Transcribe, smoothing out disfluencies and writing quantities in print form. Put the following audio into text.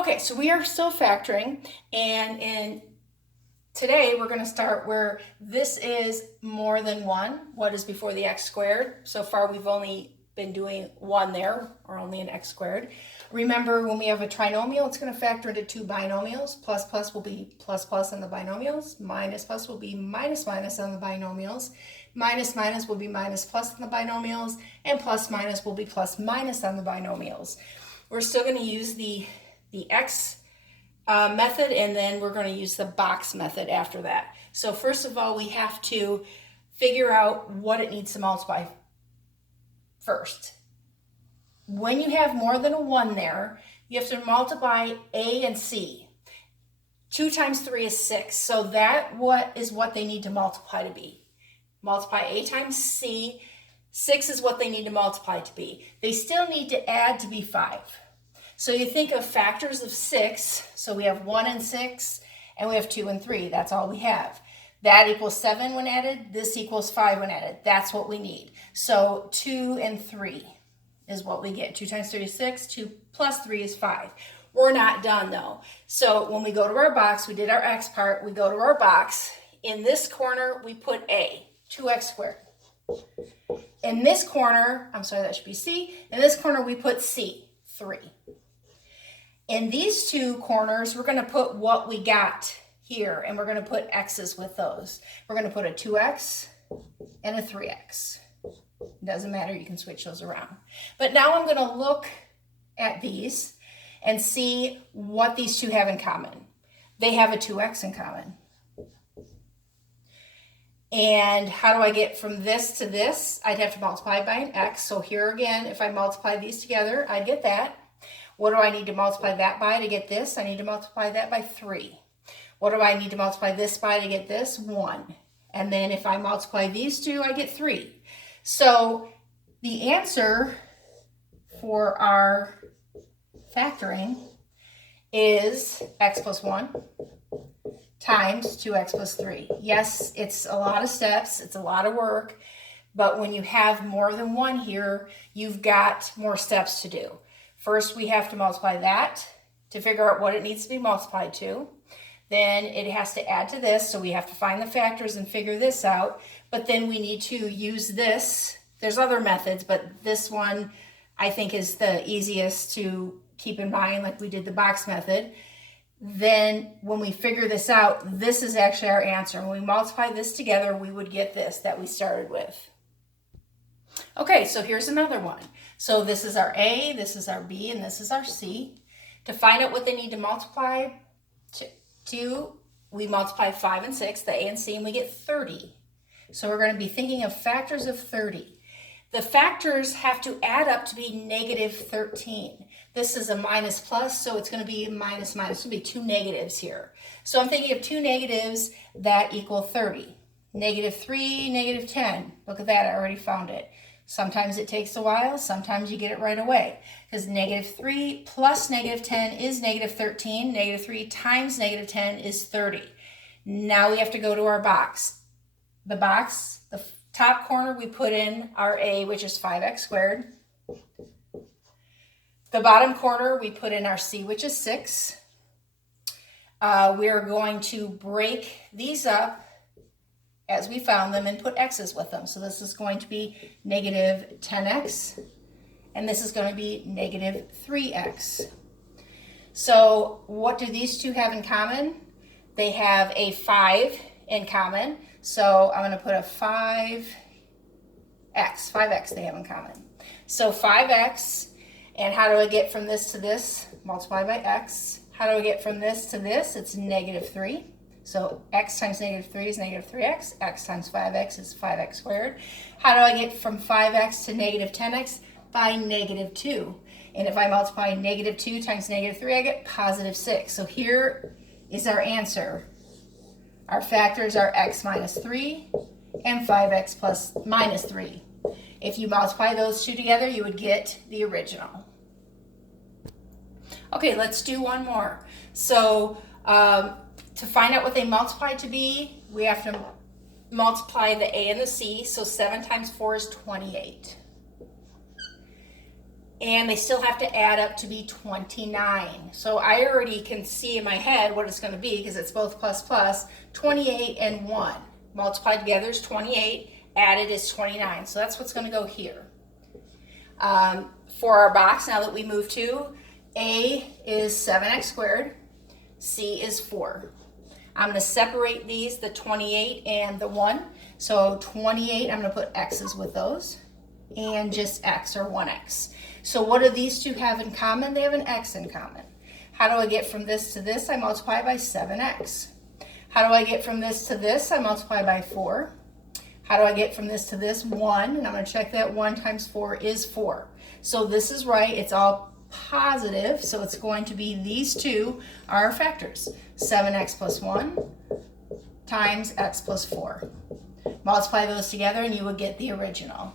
Okay, so we are still factoring, and today we're going to start where this is more than 1. What is before the x squared? So far we've only been doing 1 there, or only an x squared. Remember, when we have a trinomial, it's going to factor into 2 binomials. Plus plus will be plus plus on the binomials. Minus plus will be minus minus on the binomials. Minus minus will be minus plus on the binomials. And plus minus will be plus minus on the binomials. We're still going to use the x method, and then we're going to use the box method after that. So first of all, we have to figure out what it needs to multiply first. When you have more than a 1 there, you have to multiply a and c. 2 times 3 is 6, so that is what they need to multiply to be. Multiply a times c, 6 is what they need to multiply to be. They still need to add to be 5. So you think of factors of 6, so we have 1 and 6, and we have 2 and 3, that's all we have. That equals 7 when added, this equals 5 when added, that's what we need. So 2 and 3 is what we get. 2 times 3 is 6, 2 plus 3 is 5. We're not done though. So when we go to our box, we did our x part, we go to our box. In this corner, we put a, 2x squared. In this corner, I'm sorry, that should be c. In this corner, we put c, 3. In these 2 corners, we're going to put what we got here, and we're going to put x's with those. We're going to put a 2x and a 3x. Doesn't matter, you can switch those around. But now I'm going to look at these and see what these 2 have in common. They have a 2x in common. And how do I get from this to this? I'd have to multiply by an x. So here again, if I multiply these together, I'd get that. What do I need to multiply that by to get this? I need to multiply that by 3. What do I need to multiply this by to get this? 1. And then if I multiply these 2, I get 3. So the answer for our factoring is x plus 1 times 2x plus 3. Yes, it's a lot of steps, it's a lot of work, but when you have more than 1 here, you've got more steps to do. First, we have to multiply that to figure out what it needs to be multiplied to. Then it has to add to this, so we have to find the factors and figure this out. But then we need to use this. There's other methods, but this one I think is the easiest to keep in mind, like we did the box method. Then when we figure this out, this is actually our answer. When we multiply this together, we would get this that we started with. Okay, so here's another one. So this is our A, this is our B, and this is our C. To find out what they need to multiply to, we multiply 5 and 6, the A and C, and we get 30. So we're going to be thinking of factors of 30. The factors have to add up to be negative 13. This is a minus plus, so it's going to be minus minus. It's going to be 2 negatives here. So I'm thinking of 2 negatives that equal 30. Negative 3, negative 10. Look at that, I already found it. Sometimes it takes a while, sometimes you get it right away. Because negative 3 plus negative 10 is negative 13. Negative 3 times negative 10 is 30. Now we have to go to our box. The box, the top corner, we put in our a, which is 5x squared. The bottom corner, we put in our c, which is 6. We are going to break these up as we found them and put x's with them. So this is going to be negative 10x, and this is going to be negative 3x. So what do these 2 have in common? They have a 5 in common. So I'm going to put a 5x they have in common. So 5x, and how do I get from this to this? Multiply by x. How do I get from this to this? It's negative 3. So x times negative 3 is negative 3x. X times 5x is 5x squared. How do I get from 5x to negative 10x? By negative 2. And if I multiply negative 2 times negative 3, I get positive 6. So here is our answer. Our factors are x minus 3 and 5x plus minus 3. If you multiply those 2 together, you would get the original. Okay, let's do one more. So to find out what they multiply to be, we have to multiply the A and the C. So 7 times 4 is 28. and they still have to add up to be 29. So I already can see in my head what it's going to be because it's both plus plus. 28 and 1 multiplied together is 28, added is 29. So that's what's going to go here. For our box, now that we move to, A is 7x squared, C is 4. I'm going to separate these, the 28 and the 1. So 28, I'm going to put x's with those, and just x, or 1x. So what do these two have in common? They have an x in common. How do I get from this to this? I multiply by 7x. How do I get from this to this? I multiply by 4. How do I get from this to this? 1, and I'm going to check that. 1 times 4 is 4. So this is right. It's all positive, so it's going to be these two are our factors. 7x plus 1 times x plus 4. Multiply those together and you will get the original.